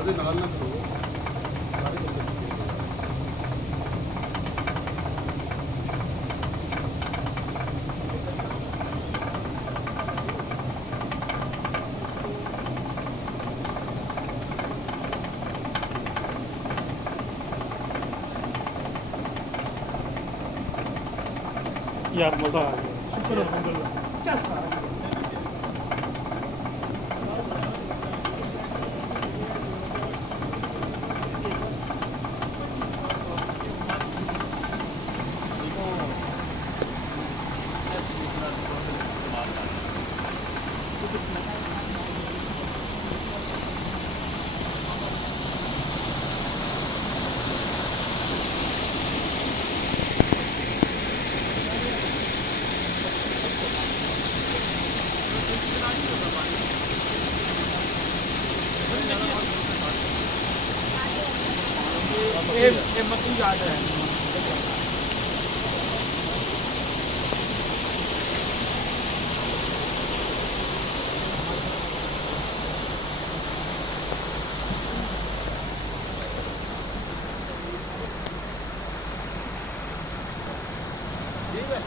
दरवाजे नाल ना करो सारे बंदे से यार मज़ा आ गया, शुक्र अल्हम्दुलिल्लाह। चल सारा ये मक्खी याद है। ठीक है